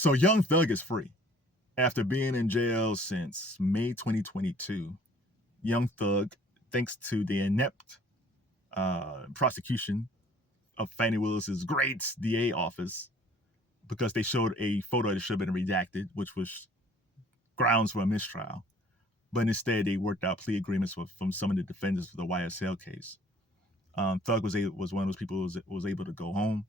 So Young Thug is free. After being in jail since May 2022, Young Thug, thanks to the inept prosecution of Fani Willis's great DA office, because they showed a photo that should have been redacted, which was grounds for a mistrial. But instead, they worked out plea agreements from some of the defendants for the YSL case. Thug was one of those people who was able to go home.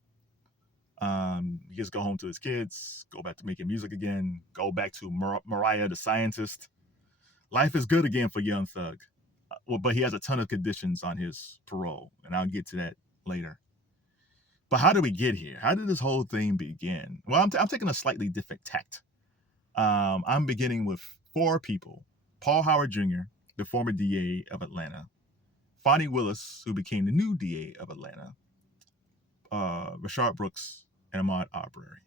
He gets to go home to his kids, go back to making music again, go back to Mariah the Scientist. Life is good again for Young Thug. But he has a ton of conditions on his parole, and I'll get to that later. But how did we get here? How did this whole thing begin? Well, I'm taking a slightly different tact. I'm beginning with four people. Paul Howard Jr., the former DA of Atlanta. Fani Willis, who became the new DA of Atlanta. Rayshard Brooks, and Ahmaud Arbery.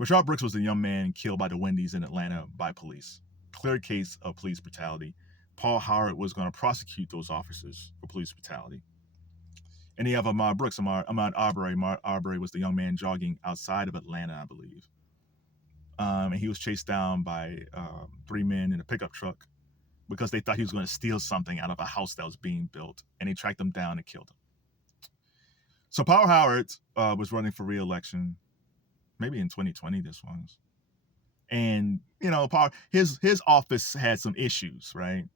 Rayshard Brooks was a young man killed by the Wendy's in Atlanta by police. Clear case of police brutality. Paul Howard was going to prosecute those officers for police brutality. And you have Ahmaud Brooks, Ahmaud Arbery. Ahmaud Arbery was the young man jogging outside of Atlanta, I believe. And he was chased down by three men in a pickup truck because they thought he was going to steal something out of a house that was being built. And they tracked him down and killed him. So Paul Howard was running for re-election, maybe in 2020 this was. And, you know, his office had some issues, right?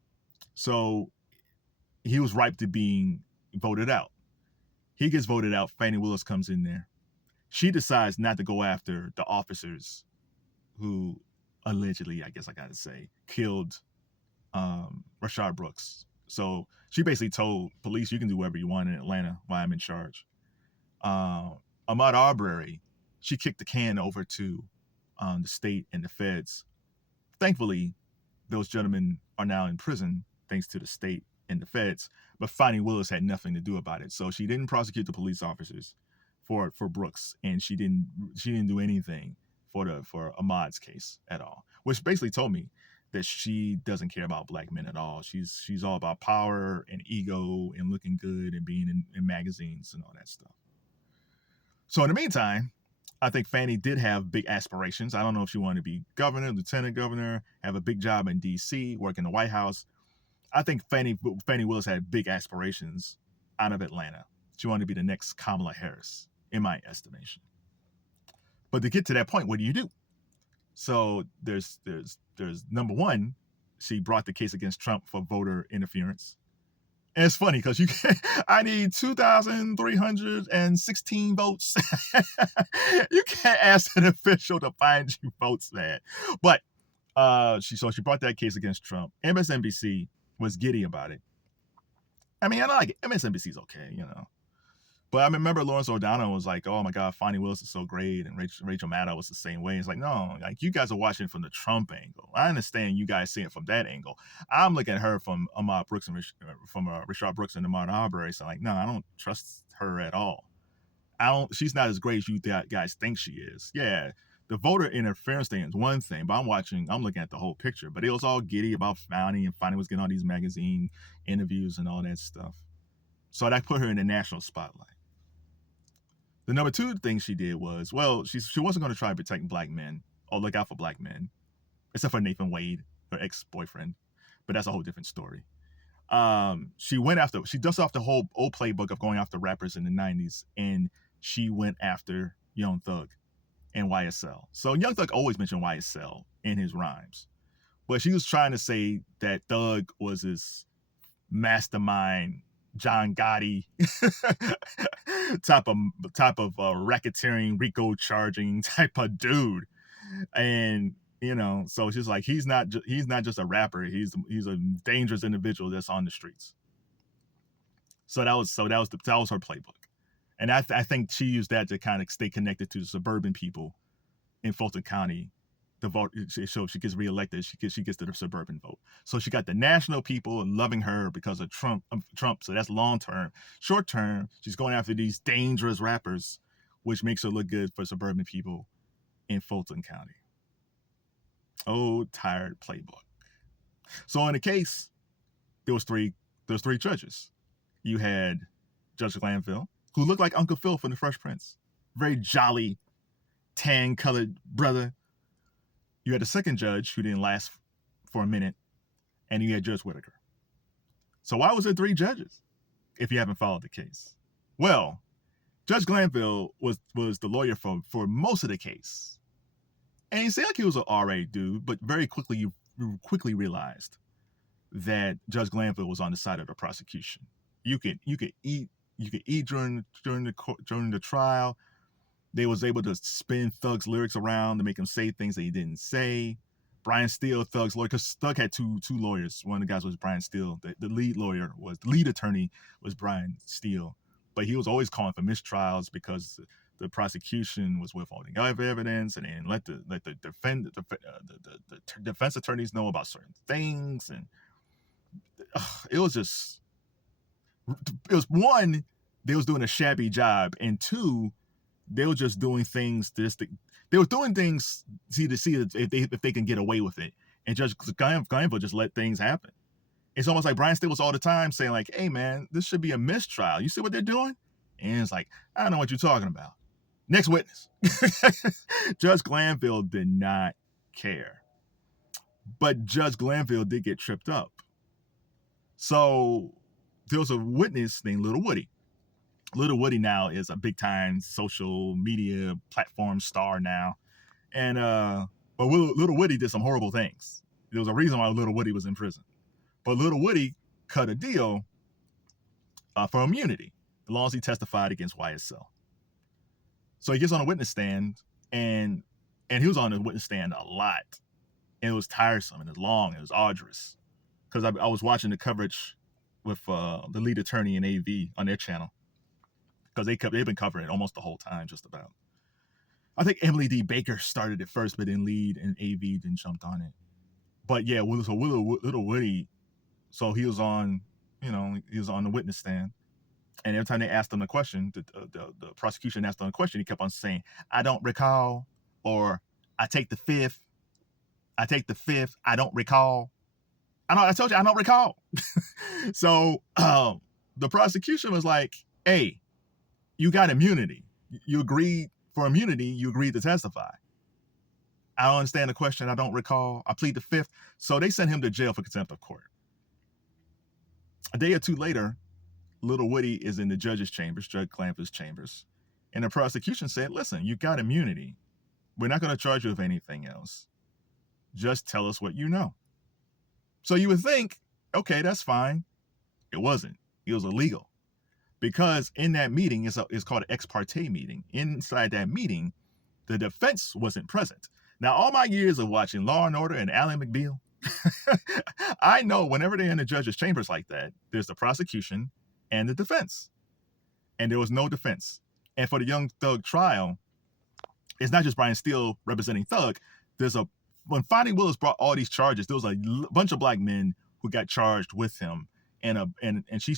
So he was ripe to being voted out. He gets voted out. Fani Willis comes in there. She decides not to go after the officers who allegedly, I guess I got to say, killed Rayshard Brooks. So she basically told police, you can do whatever you want in Atlanta while I'm in charge. Ahmaud Arbery, she kicked the can over to the state and the feds. Thankfully, those gentlemen are now in prison thanks to the state and the feds. But Fani Willis had nothing to do about it, so she didn't prosecute the police officers for Brooks, and she didn't do anything for Ahmaud's case at all. Which basically told me that she doesn't care about black men at all. She's all about power and ego and looking good and being in magazines and all that stuff. So in the meantime, I think Fani did have big aspirations. I don't know if she wanted to be governor, lieutenant governor, have a big job in D.C., work in the White House. I think Fani Willis had big aspirations out of Atlanta. She wanted to be the next Kamala Harris, in my estimation. But to get to that point, what do you do? So there's number one, she brought the case against Trump for voter interference. And it's funny because I need 2,316 votes. You can't ask an official to find you votes, man. But she brought that case against Trump. MSNBC was giddy about it. I mean, I like it. MSNBC's okay, you know. But I remember Lawrence O'Donnell was like, oh my God, Fani Willis is so great. And Rachel Maddow was the same way. It's like, no, like you guys are watching from the Trump angle. I understand you guys see it from that angle. I'm looking at her from Ahmaud Brooks and from Rayshard Brooks and Ahmaud Arbery. So like, no, I don't trust her at all. She's not as great as you guys think she is. Yeah, the voter interference thing is one thing, but I'm looking at the whole picture. But it was all giddy about Fani, and Fani was getting all these magazine interviews and all that stuff. So that put her in the national spotlight. The number two thing she did was, well, she wasn't going to try to protect black men or look out for black men, except for Nathan Wade, her ex-boyfriend. But that's a whole different story. She dusted off the whole old playbook of going after rappers in the 90s, and she went after Young Thug and YSL. So Young Thug always mentioned YSL in his rhymes. But she was trying to say that Thug was his mastermind, John Gotti type of racketeering, RICO charging type of dude. And you know, so she's like, he's not just a rapper, he's a dangerous individual that's on the streets. So that was her playbook. And I think she used that to kind of stay connected to the suburban people in Fulton County. The vote, so she gets reelected, she gets the suburban vote. So she got the national people loving her because of Trump. So that's long term. Short term, she's going after these dangerous rappers, which makes her look good for suburban people in Fulton County. Oh, tired playbook. So in the case, there was three judges. You had Judge Glanville, who looked like Uncle Phil from The Fresh Prince, very jolly, tan-colored brother. You had a second judge who didn't last for a minute, and you had Judge Whitaker. So why was there 3 judges if you haven't followed the case? Well, Judge Glanville was the lawyer for most of the case. And he seemed like he was an RA dude, but very quickly you quickly realized that Judge Glanville was on the side of the prosecution. You could eat during the trial. They was able to spin Thug's lyrics around to make him say things that he didn't say. Brian Steele, Thug's lawyer, because Thug had two lawyers. One of the guys was Brian Steele. The lead attorney was Brian Steele, but he was always calling for mistrials because the prosecution was withholding evidence and then let the defense attorneys know about certain things, and it was one, they was doing a shabby job, and 2, they were just doing things they were doing things to see if they can get away with it. And Judge Glanville just let things happen. It's almost like Brian Steele was all the time saying like, hey man, this should be a mistrial. You see what they're doing? And it's like, I don't know what you're talking about. Next witness. Judge Glanville did not care. But Judge Glanville did get tripped up. So there was a witness named Little Woody. Little Woody now is a big time social media platform star now. And but Little Woody did some horrible things. There was a reason why Little Woody was in prison. But Little Woody cut a deal for immunity as long as he testified against YSL. So he gets on a witness stand, and he was on the witness stand a lot. And it was tiresome, and it was long, and it was arduous. Because I was watching the coverage with the lead attorney in AV on their channel. Because they've been covering it almost the whole time, just about. I think Emily D. Baker started it first, but then lead and AV then jumped on it. But yeah, so Little Woody, so he was on the witness stand. And every time they asked him a question, the prosecution asked him a question, he kept on saying, I don't recall, or I take the fifth, I don't recall. I told you, I don't recall. So the prosecution was like, hey, you got immunity. You agreed for immunity. You agreed to testify. I don't understand the question. I don't recall. I plead the fifth. So they sent him to jail for contempt of court. A day or 2 later, Little Woody is in the judge's chambers, Judge Glanville's chambers. And the prosecution said, listen, you got immunity. We're not going to charge you with anything else. Just tell us what you know. So you would think, okay, that's fine. It wasn't. It was illegal. Because in that meeting, it's called an ex parte meeting. Inside that meeting, the defense wasn't present. Now, all my years of watching Law and Order and Ally McBeal, I know whenever they're in the judge's chambers like that, there's the prosecution and the defense. And there was no defense. And for the Young Thug trial, it's not just Brian Steele representing Thug. When Fani Willis brought all these charges, there was a bunch of black men who got charged with him. And she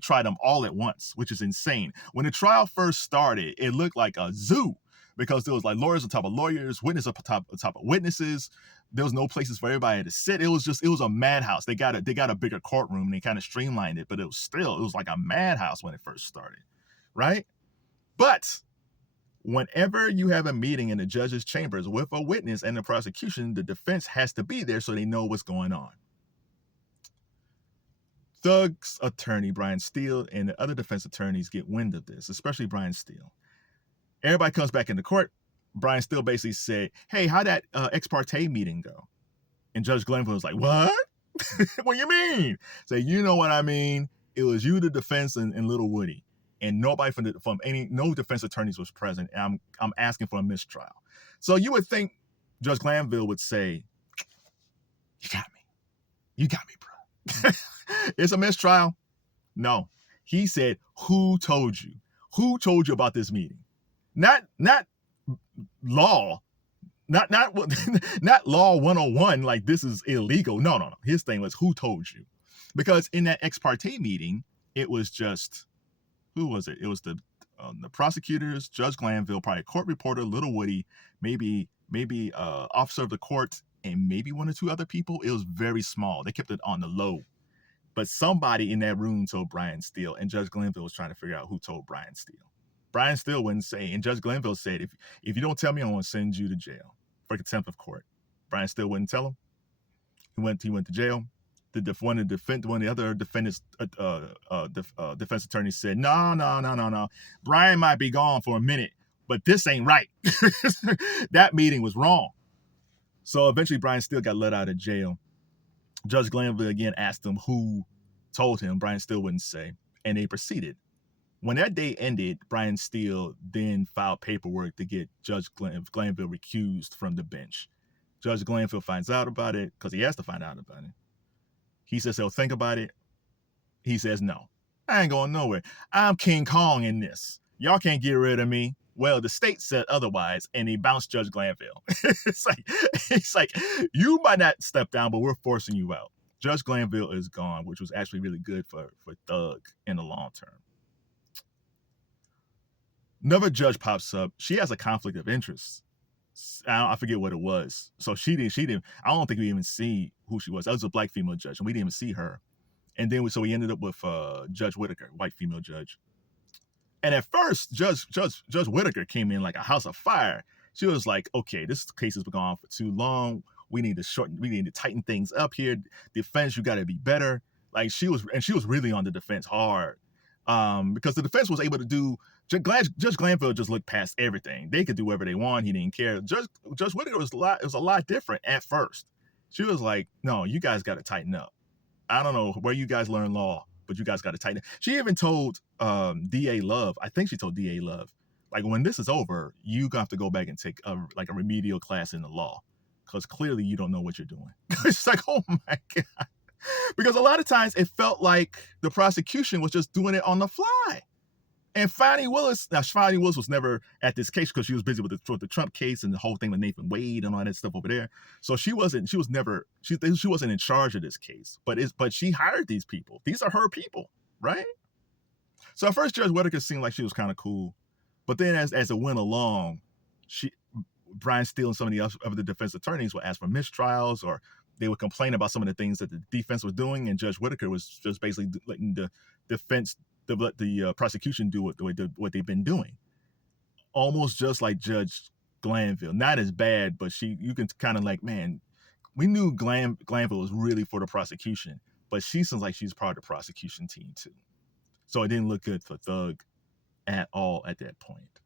tried them all at once, which is insane. When the trial first started, it looked like a zoo because there was like lawyers on top of lawyers, witnesses on top of witnesses. There was no places for everybody to sit. It was a madhouse. They got a bigger courtroom and they kind of streamlined it, but it was like a madhouse when it first started, right? But whenever you have a meeting in the judge's chambers with a witness and the prosecution, the defense has to be there so they know what's going on. Thug's attorney, Brian Steele, and the other defense attorneys get wind of this, especially Brian Steele. Everybody comes back into court. Brian Steele basically said, hey, how'd that ex parte meeting go? And Judge Glanville was like, what? What do you mean? Say, you know what I mean? It was you, the defense, and Little Woody. And nobody no defense attorneys was present. And I'm asking for a mistrial. So you would think Judge Glanville would say, you got me, bro. It's a mistrial. No, he said, who told you? Who told you about this meeting? Not law, not law 101. Like this is illegal. No. His thing was who told you? Because in that ex parte meeting, it was just who was it? It was the prosecutors, Judge Glanville, probably a court reporter, Little Woody, maybe officer of the court, and maybe 1 or 2 other people. It was very small. They kept it on the low. But somebody in that room told Brian Steele, and Judge Glanville was trying to figure out who told Brian Steele. Brian Steele wouldn't say, and Judge Glanville said, if you don't tell me, I'm going to send you to jail for contempt of court. Brian Steele wouldn't tell him. He went to jail. One of the other defendants, defense attorneys said, no. Brian might be gone for a minute, but this ain't right. That meeting was wrong. So eventually Brian Steele got let out of jail. Judge Glanville again asked him who told him. Brian Steele wouldn't say, and they proceeded. When that day ended, Brian Steele then filed paperwork to get Judge Glanville recused from the bench. Judge Glanville finds out about it because he has to find out about it. He says he'll think about it. He says, no, I ain't going nowhere. I'm King Kong in this. Y'all can't get rid of me. Well, the state said otherwise, and he bounced Judge Glanville. It's like, you might not step down, but we're forcing you out. Judge Glanville is gone, which was actually really good for Thug in the long term. Another judge pops up. She has a conflict of interest. I forget what it was. So she didn't. I don't think we even see who she was. That was a black female judge, and we didn't even see her. And then we ended up with Judge Whitaker, white female judge. And at first, Judge Whitaker came in like a house of fire. She was like, "Okay, this case has been going on for too long. We need to tighten things up here. Defense, you got to be better." Like she was really on the defense hard, because the defense was able to do. Judge Glanville just looked past everything. They could do whatever they want. He didn't care. Judge Whitaker was a lot different at first. She was like, "No, you guys got to tighten up. I don't know where you guys learn law, but you guys got to tighten up." She even told DA Love, I think she told DA Love, like, when this is over, you have to go back and take a remedial class in the law, because clearly you don't know what you're doing. It's like, oh my God. Because a lot of times it felt like the prosecution was just doing it on the fly. And Fani Willis was never at this case because she was busy with the Trump case and the whole thing with Nathan Wade and all that stuff over there. So she wasn't in charge of this case. But she hired these people. These are her people, right? So at first, Judge Whitaker seemed like she was kind of cool, but then as it went along, Brian Steele and some of the other defense attorneys would ask for mistrials, or they would complain about some of the things that the defense was doing, and Judge Whitaker was just basically letting the defense. The prosecution do what they've been doing, almost just like Judge Glanville. Not as bad, but you can kind of like, man, we knew Glanville was really for the prosecution, but she seems like she's part of the prosecution team too. So it didn't look good for Thug at all at that point,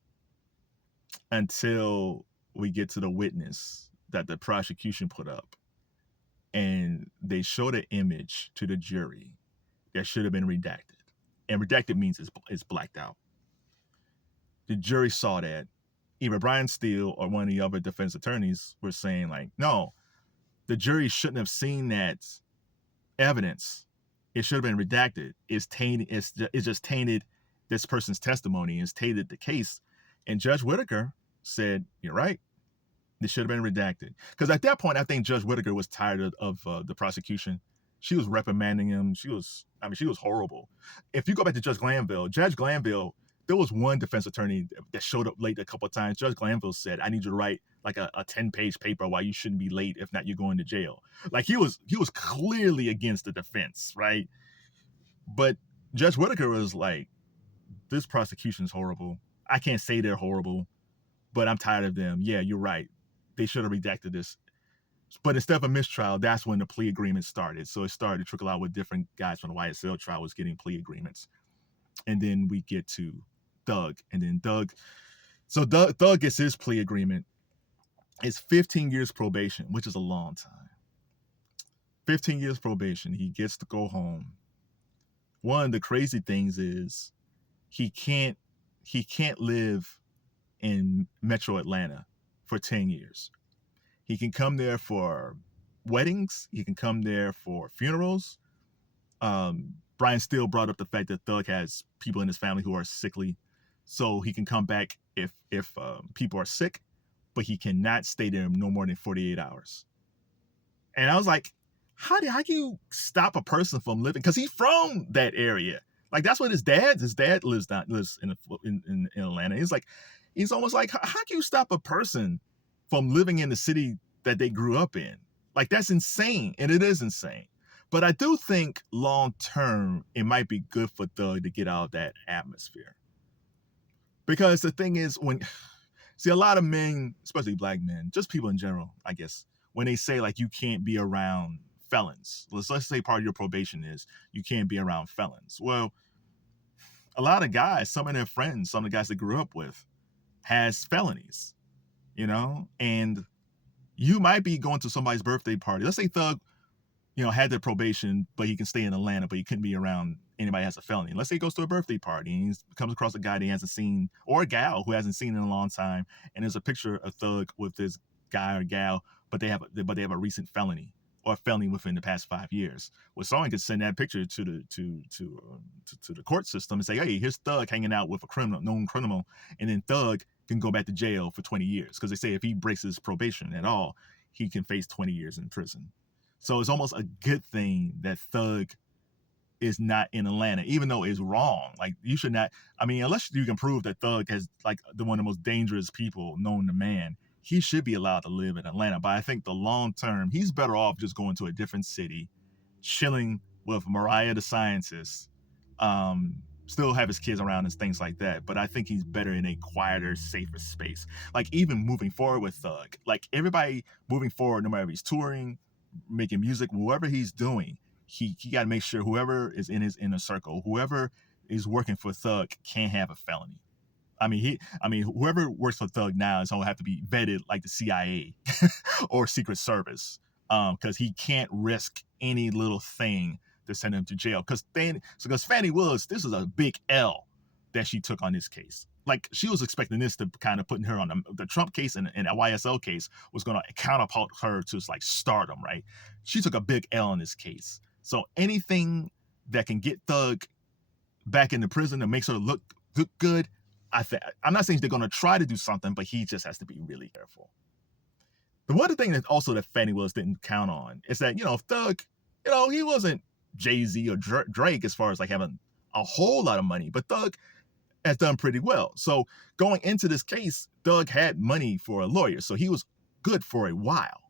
until we get to the witness that the prosecution put up, and they showed an image to the jury that should have been redacted. And redacted means it's blacked out. The jury saw that. Either Brian Steele or one of the other defense attorneys were saying, like, no, the jury shouldn't have seen that evidence. It should have been redacted. It's just tainted this person's testimony. It's tainted the case. And Judge Whitaker said, "You're right. This should have been redacted." Because at that point, I think Judge Whitaker was tired of the prosecution. She was reprimanding him. She was horrible. If you go back to Judge Glanville, there was one defense attorney that showed up late a couple of times. Judge Glanville said, "I need you to write like a 10-page paper why you shouldn't be late. If not, you're going to jail." Like he was clearly against the defense, right? But Judge Whitaker was like, "This prosecution's horrible. I can't say they're horrible, but I'm tired of them. Yeah, you're right. They should have redacted this." But instead of a mistrial, that's when the plea agreement started. So it started to trickle out with different guys from the YSL trial was getting plea agreements. And then we get to Thug. And then Thug gets his plea agreement. It's 15 years probation, which is a long time. 15 years probation. He gets to go home. One of the crazy things is he can't live in Metro Atlanta for 10 years. He can come there for weddings. He can come there for funerals. Brian Steele brought up the fact that Thug has people in his family who are sickly, so he can come back if people are sick, but he cannot stay there no more than 48 hours. And I was like, how do you stop a person from living? Because he's from that area. Like that's what his dad lives in Atlanta. He's almost like, how can you stop a person from living in the city that they grew up in? Like that's insane, and it is insane. But I do think long term it might be good for Thug to get out of that atmosphere. Because the thing is, see, a lot of men, especially black men, just people in general, I guess, when they say like you can't be around felons, let's say part of your probation is you can't be around felons. Well, a lot of guys, some of their friends, some of the guys they grew up with, has felonies, and you might be going to somebody's birthday party. Let's say Thug, had their probation, but he can stay in Atlanta, but he couldn't be around anybody who has a felony. Let's say he goes to a birthday party and he comes across a guy that he hasn't seen, or a gal who hasn't seen in a long time, and there's a picture of Thug with this guy or gal, but they have a recent felony or a felony within the past 5 years. Well, someone could send that picture to the court system and say, hey, here's Thug hanging out with a known criminal, and then Thug can go back to jail for 20 years because they say if he breaks his probation at all, he can face 20 years in prison. So it's almost a good thing that Thug is not in Atlanta, even though it's wrong. Like, you should not, unless you can prove that Thug has like one of the most dangerous people known to man, he should be allowed to live in Atlanta. But I think the long term, he's better off just going to a different city, chilling with Mariah the scientist, still have his kids around and things like that. But I think he's better in a quieter, safer space. Like, even moving forward with Thug, like everybody moving forward, no matter if he's touring, making music, whatever he's doing, he got to make sure whoever is in his inner circle, whoever is working for Thug, can't have a felony. Whoever works for Thug now is going to have to be vetted like the CIA or Secret Service, because he can't risk any little thing to send him to jail. Because Fani Willis, this is a big L that she took on this case. Like, she was expecting this to kind of putting her on the Trump case and a YSL case was going to catapult her to like stardom, right? She took a big L in this case. So anything that can get Thug back into prison and makes her look good, I'm not saying they're going to try to do something, but he just has to be really careful. The one thing that Fani Willis didn't count on is that, Thug, he wasn't Jay-Z or Drake as far as like having a whole lot of money, but Thug has done pretty well. So going into this case, Thug had money for a lawyer, so he was good for a while.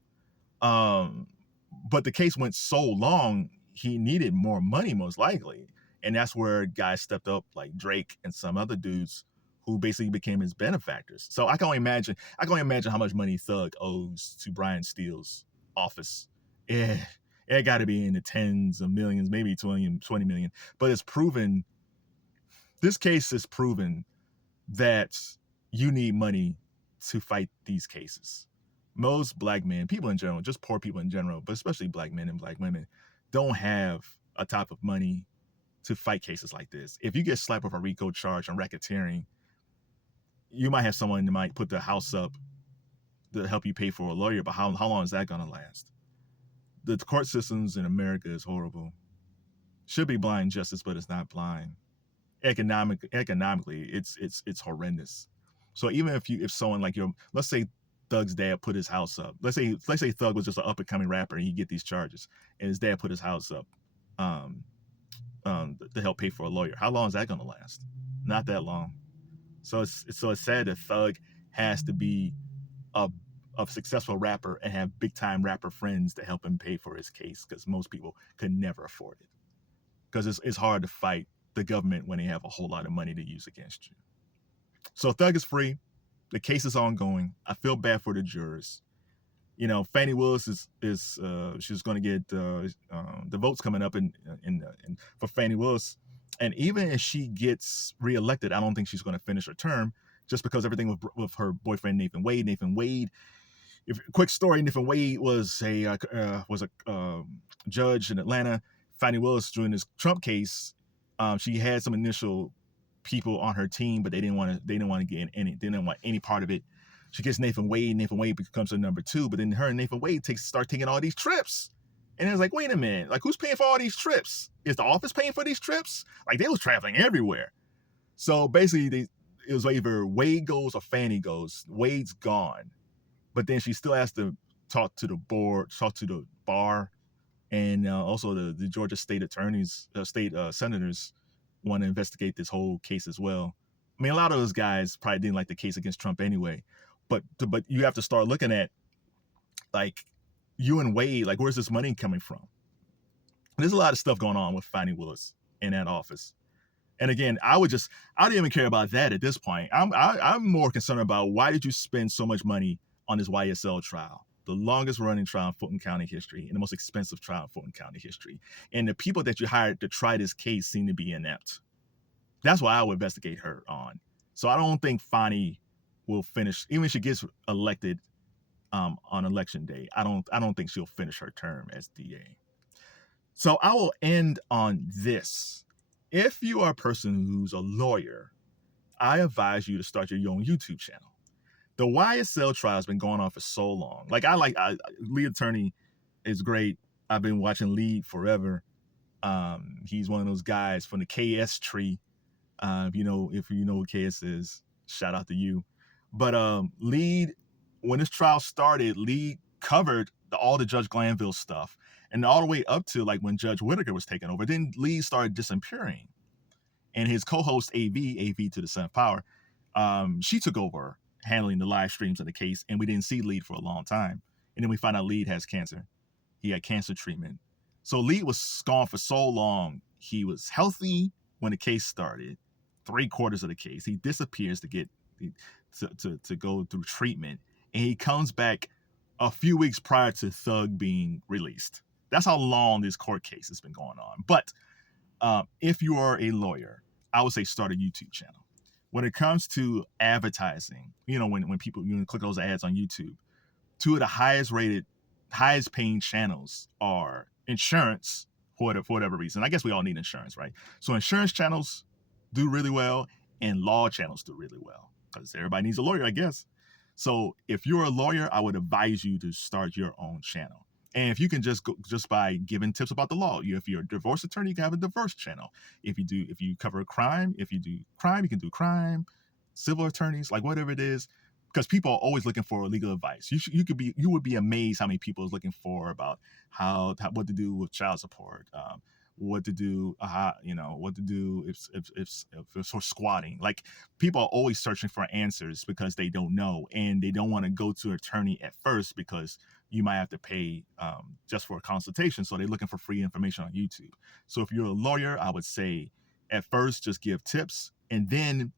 But the case went so long, he needed more money most likely. And that's where guys stepped up like Drake and some other dudes who basically became his benefactors. So I can only imagine how much money Thug owes to Brian Steele's office. It got to be in the tens of millions, maybe 20 million. But this case has proven that you need money to fight these cases. Most black men, people in general, just poor people in general, but especially black men and black women, don't have a type of money to fight cases like this. If you get slapped with a RICO charge on racketeering, you might have someone that might put the house up to help you pay for a lawyer, but how long is that going to last? The court systems in America is horrible. Should be blind justice, but it's not blind. Economically, it's horrendous. So even if someone like let's say Thug's dad put his house up. Let's say Thug was just an up and coming rapper and he get these charges, and his dad put his house up to help pay for a lawyer. How long is that going to last? Not that long. So it's sad that Thug has to be a successful rapper and have big time rapper friends to help him pay for his case, because most people could never afford it. Because it's hard to fight the government when they have a whole lot of money to use against you. So Thug is free. The case is ongoing. I feel bad for the jurors. Fani Willis is she's going to get the votes coming up in for Fani Willis. And even if she gets reelected, I don't think she's going to finish her term, just because everything with her boyfriend Nathan Wade. Quick story: Nathan Wade was a judge in Atlanta. Fani Willis, during this Trump case, she had some initial people on her team, but they didn't want any part of it. She gets Nathan Wade. Nathan Wade becomes her number 2, but then her and Nathan Wade start taking all these trips. And it's like, wait a minute, like, who's paying for all these trips? Is the office paying for these trips? Like, they was traveling everywhere. So basically, it was either Wade goes or Fani goes. Wade's gone, but then she still has to talk to the board, talk to the bar, and also the Georgia state attorneys, senators want to investigate this whole case as well. I mean, a lot of those guys probably didn't like the case against Trump anyway, but you have to start looking at, like, you and Wade, like, where's this money coming from? There's a lot of stuff going on with Fani Willis in that office. And again, I don't even care about that at this point. I'm more concerned about why did you spend so much money on this YSL trial, the longest running trial in Fulton County history and the most expensive trial in Fulton County history. And the people that you hired to try this case seem to be inept. That's why I would investigate her on. So I don't think Fani will finish, even if she gets elected on election day. I don't think she'll finish her term as DA. So I will end on this. If you are a person who's a lawyer, I advise you to start your own YouTube channel. The YSL trial has been going on for so long. Lead attorney is great. I've been watching Lead forever. He's one of those guys from the KS tree. If you know what KS is, shout out to you. But Lead, when this trial started, Lead covered all the Judge Glanville stuff, and all the way up to like when Judge Whitaker was taking over. Then Lead started disappearing, and his co-host AV to the Sun of Power, she took over handling the live streams of the case, and we didn't see Lead for a long time. And then we found out Lead has cancer. He had cancer treatment. So Lead was gone for so long. He was healthy when the case started, 3/4 of the case. He disappears to go through treatment, and he comes back a few weeks prior to Thug being released. That's how long this court case has been going on. But if you are a lawyer, I would say start a YouTube channel. When it comes to advertising, when people click those ads on YouTube, two of the highest paying channels are insurance for whatever reason. I guess we all need insurance, right? So insurance channels do really well, and law channels do really well because everybody needs a lawyer, I guess. So if you're a lawyer, I would advise you to start your own channel. And if you can just by giving tips about the law, if you're a divorce attorney, you can have a divorce channel. If you cover crime, you can do crime, civil attorneys, like whatever it is, because people are always looking for legal advice. You would be amazed how many people is looking for about what to do with child support, what to do, what to do if it's for squatting. Like people are always searching for answers because they don't know, and they don't want to go to an attorney at first because you might have to pay just for a consultation. So they're looking for free information on YouTube. So if you're a lawyer, I would say at first just give tips, and then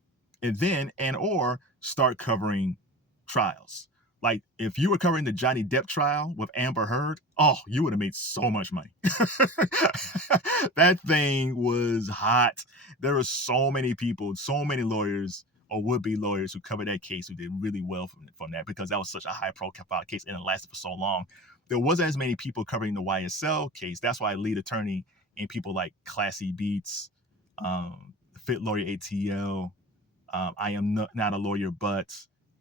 or start covering trials. Like if you were covering the Johnny Depp trial with Amber Heard, you would have made so much money. That thing was hot. There were so many people, so many lawyers or would-be lawyers who covered that case who did really well from that, because that was such a high-profile case and it lasted for so long. There wasn't as many people covering the YSL case. That's why lead attorney and people like Classy Beats, Fit Lawyer ATL, I Am Not a Lawyer But,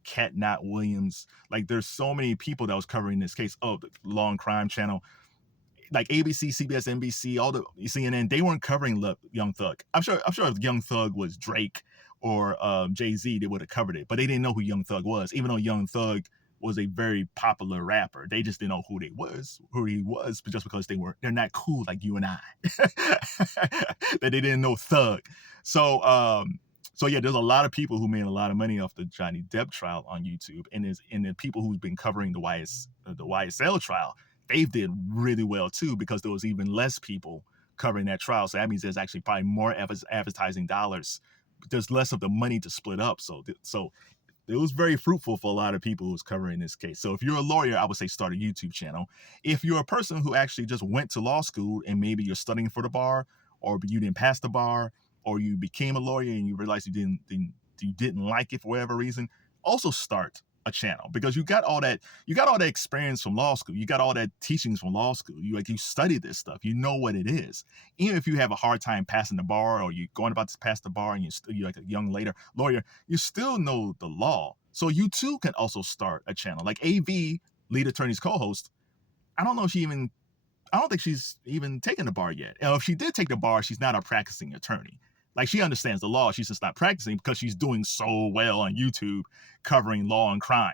Cat Not Williams. Like there's so many people that was covering this case. The Law and Crime Channel, like ABC, CBS, NBC, all the CNN, they weren't covering Young Thug. I'm sure if Young Thug was Drake or Jay-Z, they would have covered it, but they didn't know who Young Thug was. Even though Young Thug was a very popular rapper, they just didn't know who he was, just because they're not cool like you and I. That they didn't know Thug. So yeah, there's a lot of people who made a lot of money off the Johnny Depp trial on YouTube, and the people who've been covering the YSL trial, they did really well too, because there was even less people covering that trial. So that means there's actually probably more advertising dollars. There's less of the money to split up. So it was very fruitful for a lot of people who's covering this case. So if you're a lawyer, I would say start a YouTube channel. If you're a person who actually just went to law school and maybe you're studying for the bar, or you didn't pass the bar, or you became a lawyer and you realized you didn't like it for whatever reason, also start a channel, because you got all that experience from law school. You got all that teachings from law school. You studied this stuff. You know what it is. Even if you have a hard time passing the bar, or you're going about to pass the bar and you're like a young lawyer, you still know the law. So you too can also start a channel. Like AV, lead attorney's co-host, I don't think she's even taken the bar yet. And if she did take the bar, she's not a practicing attorney. Like she understands the law, she's just not practicing because she's doing so well on YouTube covering law and crime.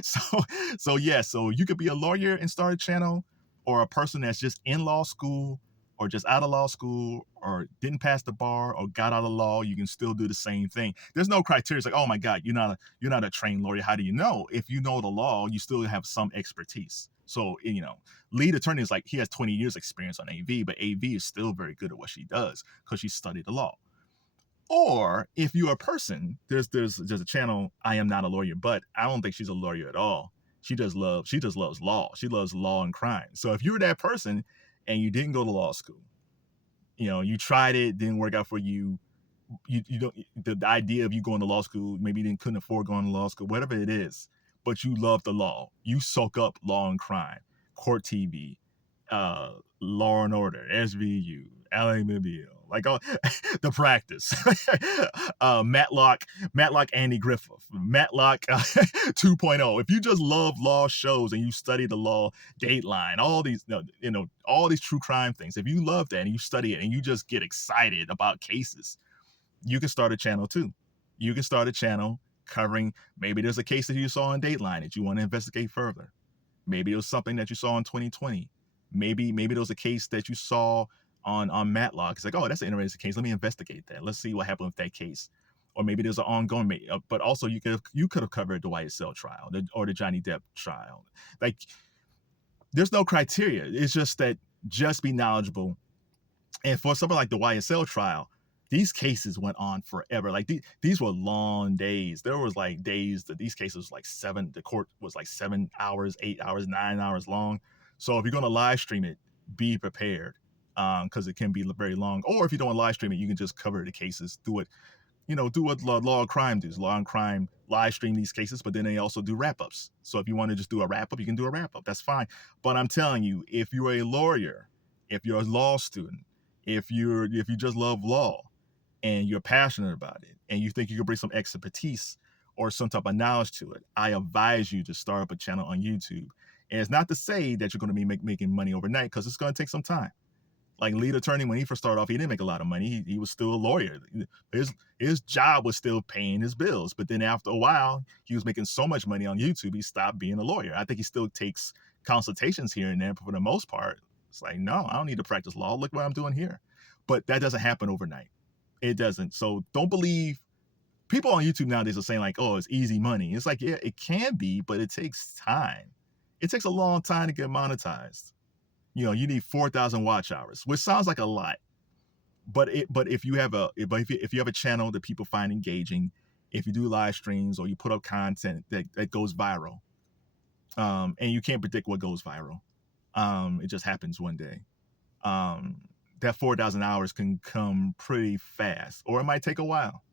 So you could be a lawyer and start a channel, or a person that's just in law school or just out of law school or didn't pass the bar or got out of law. You can still do the same thing. There's no criteria. It's like, oh my God, you're not a trained lawyer. How do you know? If you know the law, you still have some expertise. So, lead attorney is like, he has 20 years experience on AV, but AV is still very good at what she does because she studied the law. Or if you're a person, there's a channel, I Am Not a Lawyer, but I don't think she's a lawyer at all. She just loves law. She loves law and crime. So if you're that person and you didn't go to law school, you tried it, didn't work out for you, you don't, the idea of you going to law school, maybe you couldn't afford going to law school, whatever it is, but you love the law. You soak up law and crime, court TV, Law and Order, SVU, LA Mobile, like all the practice, Matlock, Andy Griffith, Matlock 2.0. If you just love law shows and you study the law, Dateline, all these, all these true crime things, if you love that and you study it and you just get excited about cases, you can start a channel too. You can start a channel covering, maybe there's a case that you saw on Dateline that you want to investigate further. Maybe it was something that you saw in 2020. Maybe there was a case that you saw on Matlock. It's like, oh, that's an interesting case. Let me investigate that. Let's see what happened with that case. Or maybe there's an ongoing, but also you could have covered the YSL trial or the Johnny Depp trial. Like, there's no criteria. It's just that just be knowledgeable. And for something like the YSL trial, these cases went on forever. Like these were long days. There was like days that these cases like the court was like 7 hours, 8 hours, 9 hours long. So if you're going to live stream it, be prepared, because it can be very long. Or if you don't live stream it, you can just cover the cases, do what law and crime does. Law and crime live stream these cases, but then they also do wrap-ups. So if you want to just do a wrap-up, you can do a wrap-up. That's fine. But I'm telling you, if you're a lawyer, if you're a law student, if you just love law and you're passionate about it and you think you can bring some expertise or some type of knowledge to it, I advise you to start up a channel on YouTube. And it's not to say that you're going to be making money overnight, because it's going to take some time. Like lead attorney, when he first started off, he didn't make a lot of money. He was still a lawyer. His job was still paying his bills. But then after a while, he was making so much money on YouTube, he stopped being a lawyer. I think he still takes consultations here and there, but for the most part, it's like, no, I don't need to practice law. Look what I'm doing here. But that doesn't happen overnight. It doesn't. So don't believe people on YouTube nowadays are saying like, oh, it's easy money. It's like, yeah, it can be, but it takes time. It takes a long time to get monetized. You need 4,000 watch hours, which sounds like a lot. But if you have a channel that people find engaging, if you do live streams or you put up content that goes viral, and you can't predict what goes viral, it just happens one day. That 4,000 hours can come pretty fast, or it might take a while.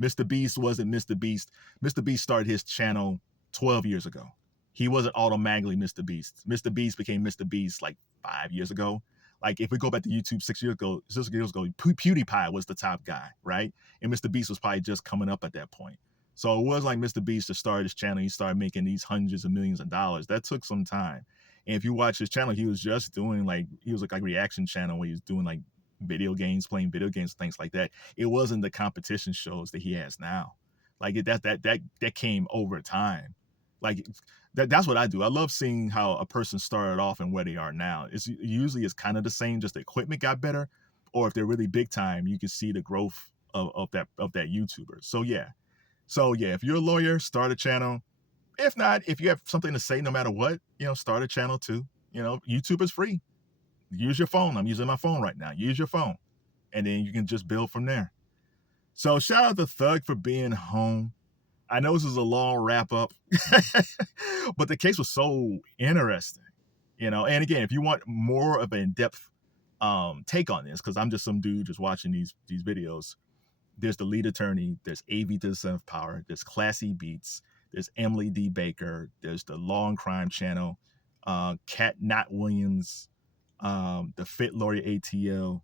Mr. Beast wasn't Mr. Beast. Mr. Beast started his channel 12 years ago. He wasn't automatically Mr. Beast. Mr. Beast became Mr. Beast like 5 years ago. Like if we go back to YouTube 6 years ago, PewDiePie was the top guy, right? And Mr. Beast was probably just coming up at that point. So it was like Mr. Beast just started his channel. He started making these hundreds of millions of dollars. That took some time. And if you watch his channel, he was just doing he was like a reaction channel where he was doing like video games, playing video games, things like that. It wasn't the competition shows that he has now. Like that came over time. Like that's what I do. I love seeing how a person started off and where they are now. It's usually kind of the same, just the equipment got better, or if they're really big time, you can see the growth of that YouTuber. So yeah, if you're a lawyer, start a channel. If not, if you have something to say, no matter what, start a channel too. YouTube is free. Use your phone. I'm using my phone right now. Use your phone, and then you can just build from there. So shout out to Thug for being home. I know this is a long wrap up, but the case was so interesting, And again, if you want more of an in-depth take on this, because I'm just some dude just watching these videos, there's the lead attorney, there's AV to the Son of Power, there's Classy Beats, there's Emily D. Baker, there's the Law and Crime channel, Cat Not Williams, the Fit Lawyer ATL.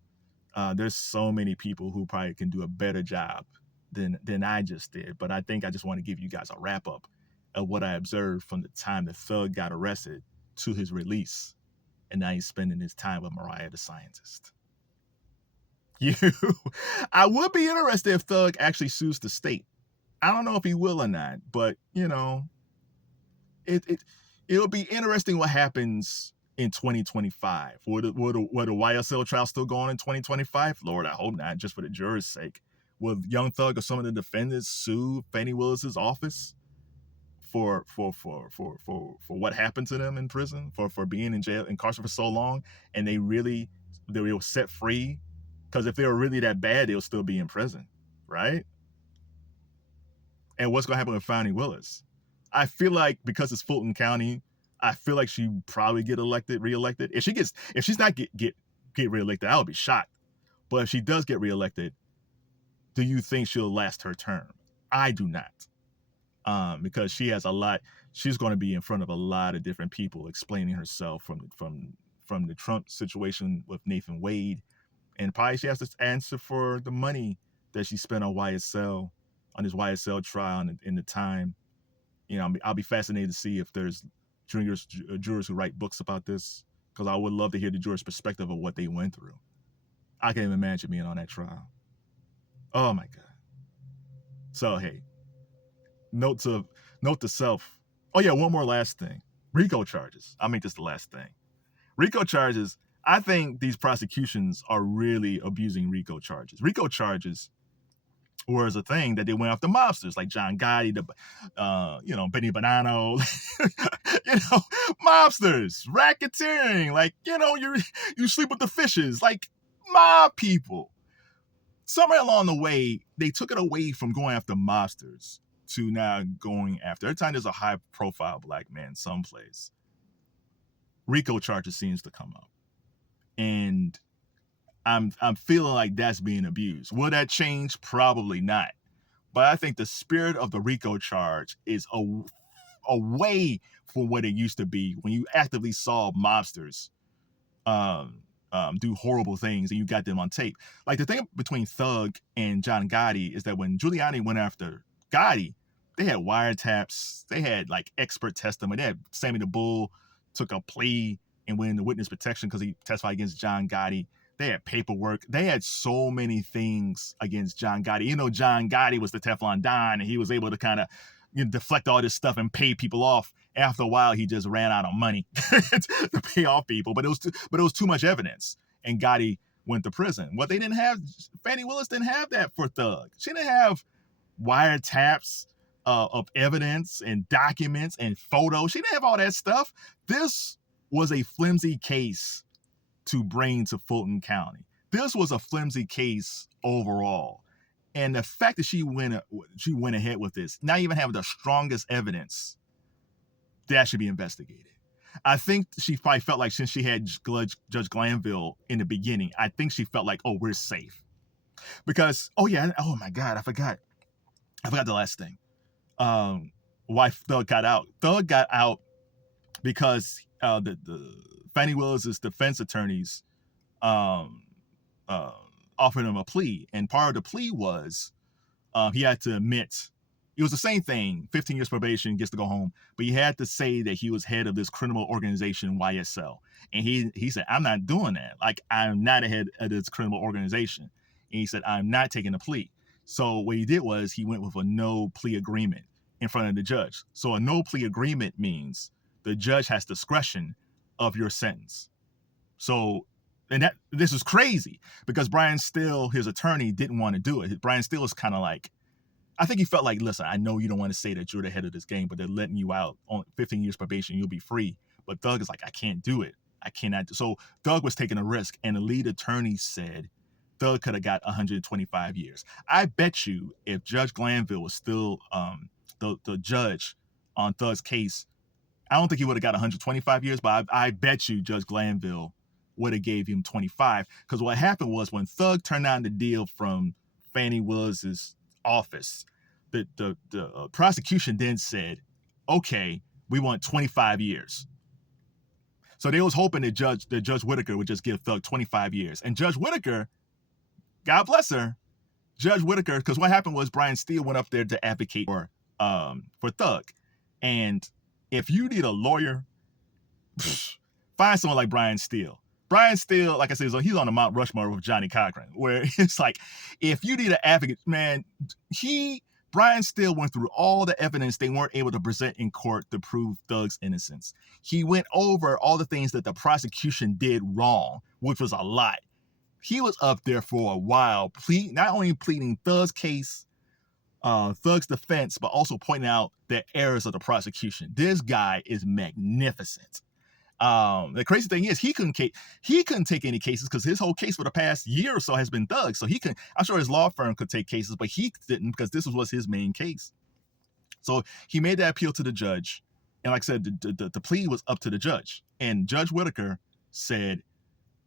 There's so many people who probably can do a better job than I just did. But I think I just want to give you guys a wrap up of what I observed from the time that Thug got arrested to his release. And now he's spending his time with Mariah the Scientist. I would be interested if Thug actually sues the state. I don't know if he will or not, but it'll be interesting what happens in 2025. Will the YSL trial still go on in 2025? Lord, I hope not, just for the jurors' sake. Will Young Thug or some of the defendants sue Fani Willis's office for what happened to them in prison, for being in jail, incarcerated for so long, and they were set free? Because if they were really that bad, they'll still be in prison, right? And what's going to happen with Fani Willis? I feel like because it's Fulton County, I feel like she probably get reelected. If she's not get reelected, I would be shocked. But if she does get reelected, do you think she'll last her term? I do not. Because she has a lot. She's going to be in front of a lot of different people explaining herself from the Trump situation with Nathan Wade, and probably she has to answer for the money that she spent on YSL, on his YSL trial, and in the time. You know, I'll be fascinated to see if there's jurors who write books about this, because I would love to hear the jurors' perspective of what they went through. I can't even imagine being on that trial. Oh my God. So hey, note to self. Oh yeah, one more last thing. RICO charges. I'll make this the last thing. RICO charges. I think these prosecutions are really abusing RICO charges. RICO charges was a thing that they went after mobsters like John Gotti, Benny Bonanno, mobsters, racketeering, like, you sleep with the fishes, like mob people. Somewhere along the way, they took it away from going after mobsters to now going after. Every time there's a high-profile black man someplace, RICO charges seems to come up, and I'm feeling like that's being abused. Will that change? Probably not. But I think the spirit of the RICO charge is away from what it used to be when you actively saw mobsters do horrible things and you got them on tape. Like the thing between Thug and John Gotti is that when Giuliani went after Gotti, they had wiretaps, they had like expert testimony. They had Sammy the Bull took a plea and went into witness protection because he testified against John Gotti. They had paperwork. They had so many things against John Gotti. John Gotti was the Teflon Don, and he was able to kind of deflect all this stuff and pay people off. After a while, he just ran out of money to pay off people. But it was too much evidence, and Gotti went to prison. What they didn't have, Fani Willis didn't have that for Thug. She didn't have wiretaps of evidence and documents and photos. She didn't have all that stuff. This was a flimsy case to bring to Fulton County. This was a flimsy case overall. And the fact that she went ahead with this, not even having the strongest evidence, that should be investigated. I think she probably felt like, since she had Judge Glanville in the beginning, I think she felt like, oh, we're safe. Because, oh my God, I forgot the last thing. Why Thug got out. Thug got out because the Fani Willis's defense attorneys offered him a plea, and part of the plea was he had to admit, it was the same thing, 15 years probation, gets to go home, but he had to say that he was head of this criminal organization, YSL. And he said, I'm not doing that. Like, I'm not a head of this criminal organization. And he said, I'm not taking a plea. So what he did was he went with a no plea agreement in front of the judge. So a no plea agreement means the judge has discretion of your sentence. So, and this is crazy because Brian Steele, his attorney, didn't want to do it. Brian Steele is kind of like, I think he felt like, listen, I know you don't want to say that you're the head of this game, but they're letting you out on 15 years probation, you'll be free. But Thug is like, I can't do it. I cannot. So Thug was taking a risk, and the lead attorney said Thug could have got 125 years. I bet you if Judge Glanville was still the judge on Thug's case, I don't think he would have got 125 years, but I bet you Judge Glanville would have gave him 25. Because what happened was when Thug turned down the deal from Fani Willis's office, the prosecution then said, okay, we want 25 years. So they was hoping that Judge Whitaker would just give Thug 25 years. And Judge Whitaker, God bless her, Judge Whitaker, because what happened was Brian Steele went up there to advocate for Thug. And if you need a lawyer, find someone like Brian Steele. Brian Steele, like I said, he's on the Mount Rushmore with Johnny Cochran, where it's like, if you need an advocate, man, Brian Steele went through all the evidence they weren't able to present in court to prove Thug's innocence. He went over all the things that the prosecution did wrong, which was a lot. He was up there for a while, not only pleading Thug's case, Thug's defense, but also pointing out the errors of the prosecution. This guy is magnificent. The crazy thing is he couldn't take any cases because his whole case for the past year or so has been Thug. So I'm sure his law firm could take cases, but he didn't because this was his main case. So he made that appeal to the judge. And like I said, the plea was up to the judge. And Judge Whitaker said,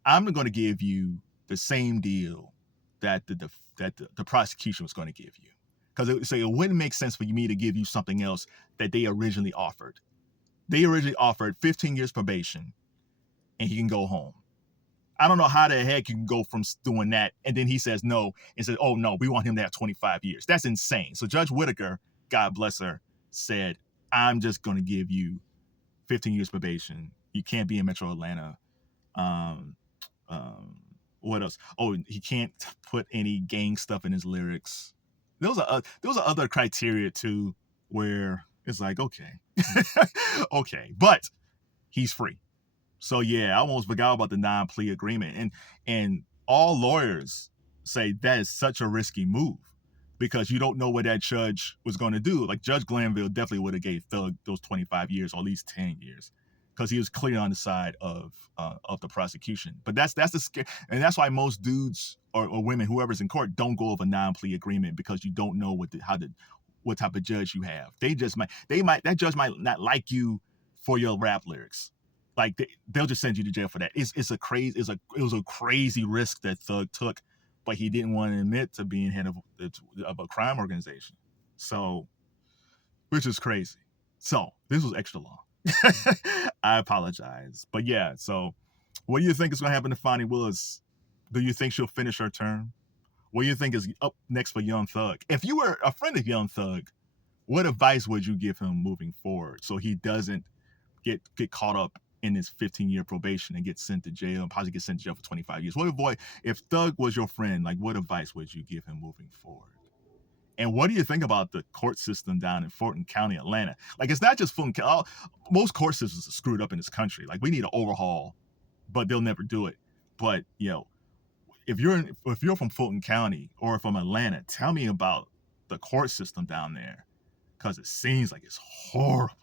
I'm going to give you the same deal that the prosecution was going to give you. Because it wouldn't make sense for me to give you something else that they originally offered. They originally offered 15 years probation and he can go home. I don't know how the heck you can go from doing that. And then he says no and says, oh, no, we want him to have 25 years. That's insane. So Judge Whitaker, God bless her, said, I'm just going to give you 15 years probation. You can't be in Metro Atlanta. What else? Oh, he can't put any gang stuff in his lyrics. Those are other criteria too, where it's like, okay, okay, but he's free. So yeah, I almost forgot about the non-plea agreement, and all lawyers say that is such a risky move because you don't know what that judge was going to do. Like Judge Glanville definitely would have gave Thug those 25 years or at least 10 years because he was clear on the side of the prosecution. But that's the scare, and that's why most dudes or women, whoever's in court, don't go over a non-plea agreement because you don't know what type of judge you have. That judge might not like you for your rap lyrics. Like they'll just send you to jail for that. It was a crazy risk that Thug took, but he didn't want to admit to being head of a crime organization. So, which is crazy. So this was extra long. I apologize, but yeah. So, what do you think is going to happen to Fani Willis? Do you think she'll finish her term? What do you think is up next for Young Thug? If you were a friend of Young Thug, what advice would you give him moving forward so he doesn't get caught up in his 15-year probation and get sent to jail and possibly get sent to jail for 25 years? If Thug was your friend, like what advice would you give him moving forward? And what do you think about the court system down in Fulton County, Atlanta? Like, it's not just Fulton County. Most court systems are screwed up in this country. Like, we need an overhaul, but they'll never do it. But, if you're from Fulton County or from Atlanta, tell me about the court system down there because it seems like it's horrible.